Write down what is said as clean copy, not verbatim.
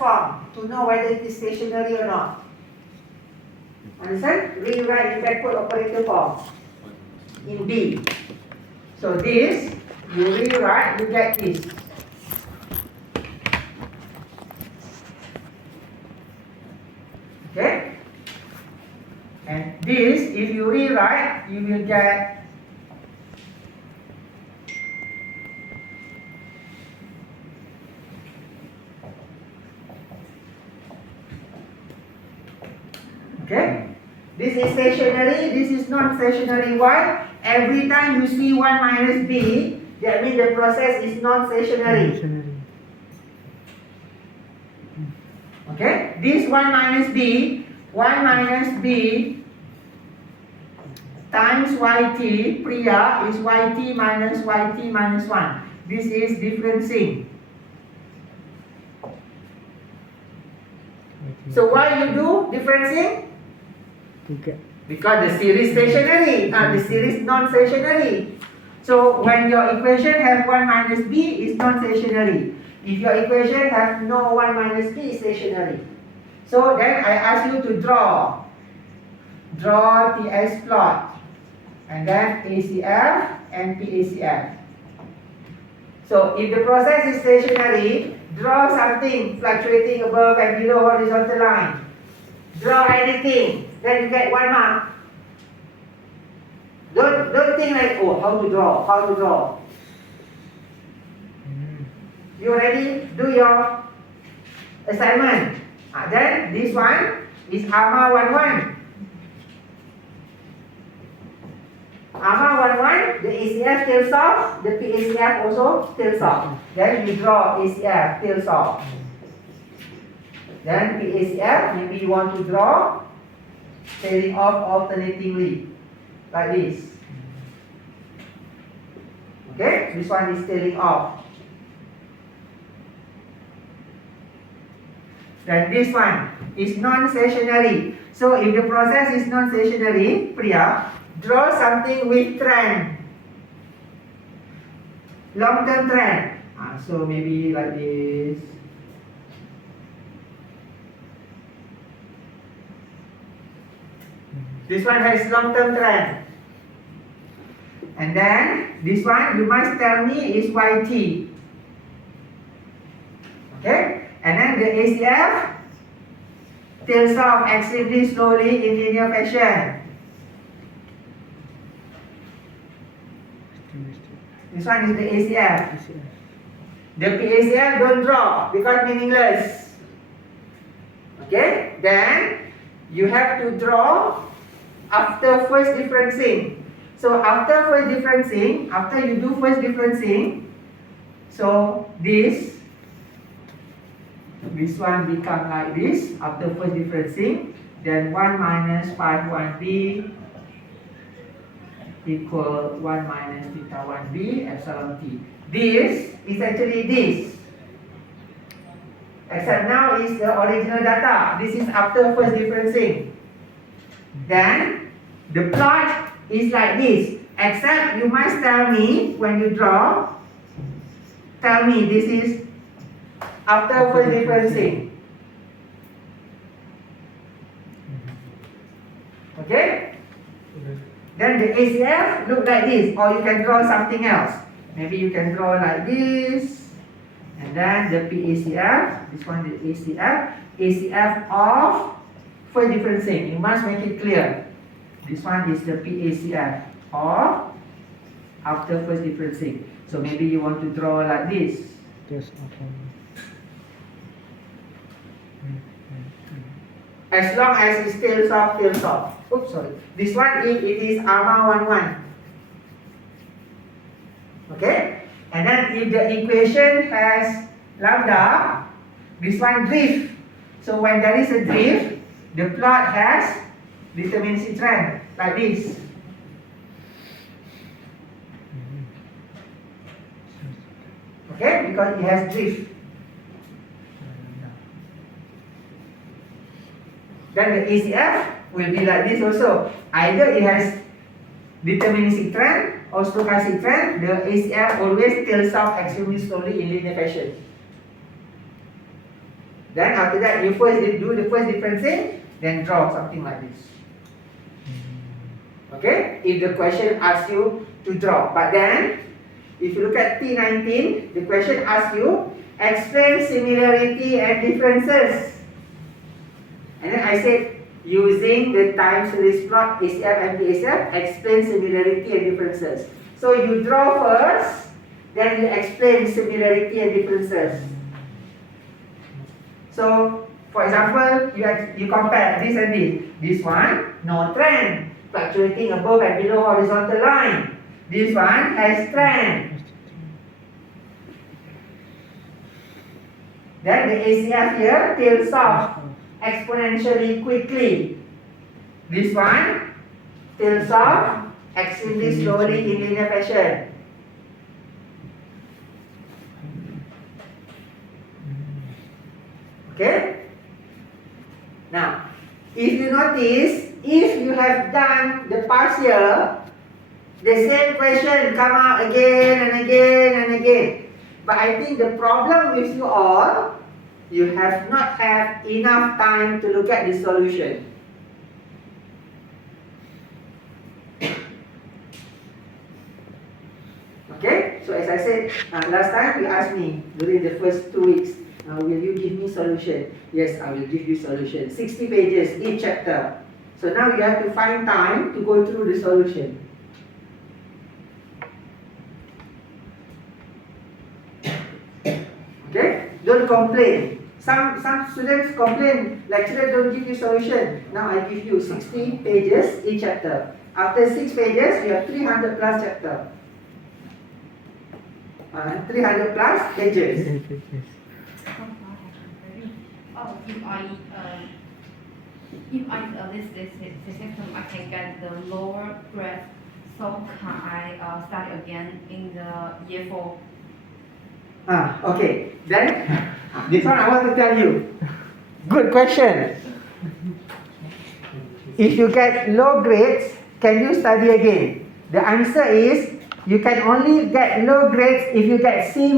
form to know whether it is stationary or not. Understand? Rewrite in backward operator form in B. So this, you rewrite, you get this. Okay? And this, if you rewrite, you will get okay? This is stationary, this is non-stationary. Why? Every time you see 1 minus B, that means the process is non-stationary. Okay? This 1 minus B times YT, Priya, is YT minus 1. This is differencing. So why you do differencing? Because the series stationary, the series non-stationary. So when your equation have 1 minus B is non-stationary. If your equation have no 1 minus B is stationary. So then I ask you to draw tsplot and then ACF and PACF. So if the process is stationary, draw something fluctuating above and below horizontal line. Draw anything, then you get 1 mark. Don't think like, oh, how to draw. You already do your assignment. Then this one is AMA 11. AMA 11, the ACF tails off, the PACF also tails off. Then you draw ACF tails off. Then PACF, maybe you want to draw tailing off alternatingly, like this. Okay, this one is tailing off. Then this one is non-stationary. So if the process is non-stationary, Priya, draw something with trend. Long-term trend. So maybe like this. This one has long-term trend. And then this one you must tell me is YT. Okay? And then the ACF tails off extremely slowly in linear fashion. This one is the ACF. The PACF don't draw because meaningless. Okay? Then you have to draw after first differencing. So after you do first differencing, so this one become like this after first differencing. Then 1 minus 5(1)B equal 1 minus theta 1B epsilon T. This is actually this. Except now is the original data. This is after first differencing. Then the plot is like this. Except you must tell me when you draw, tell me this is after first differencing. Okay? Then the ACF look like this, or you can draw something else. Maybe you can draw like this, and then the PACF, this one the ACF of first differencing. You must make it clear. This one is the PACF of after first differencing. So maybe you want to draw like this. Yes, As long as it tails off. Oops, sorry. This one, it is AMA 11. Okay? And then if the equation has lambda, this one drift. So when there is a drift, the plot has deterministic trend, like this. Okay? Because it has drift. Then the ACF will be like this also. Either it has deterministic trend or stochastic trend. The ACF always tails off extremely slowly in linear fashion. Then after that, you first do the first differencing, then draw something like this. Okay? If the question asks you to draw. But then, if you look at T19, the question asks you, explain similarity and differences. And then I said, using the time series plot, ACF and PACF, explain similarity and differences. So you draw first, then you explain similarity and differences. So, for example, you compare this and this. This one, no trend, fluctuating above and below horizontal line. This one has trend. Then the ACF here tails off exponentially quickly. This one tails off extremely slowly in linear fashion. Okay? Now, if you notice, if you have done the past year, the same question come out again and again and again. But I think the problem with you all, you have not had enough time to look at the solution. Okay? So as I said, last time you asked me during the first 2 weeks, will you give me solution? Yes, I will give you solution. 60 pages each chapter. So now you have to find time to go through the solution. Okay? Don't complain. Some students complain, lecturer don't give you solution. Now I give you 60 pages each chapter. After 6 pages, you have 300 plus chapter. 300 plus pages. Oh, if I list this system, I can get the lower grade. So can I start again in the year 4? Okay. Then, this one I want to tell you. Good question. If you get low grades, can you study again? The answer is, you can only get low grades if you get C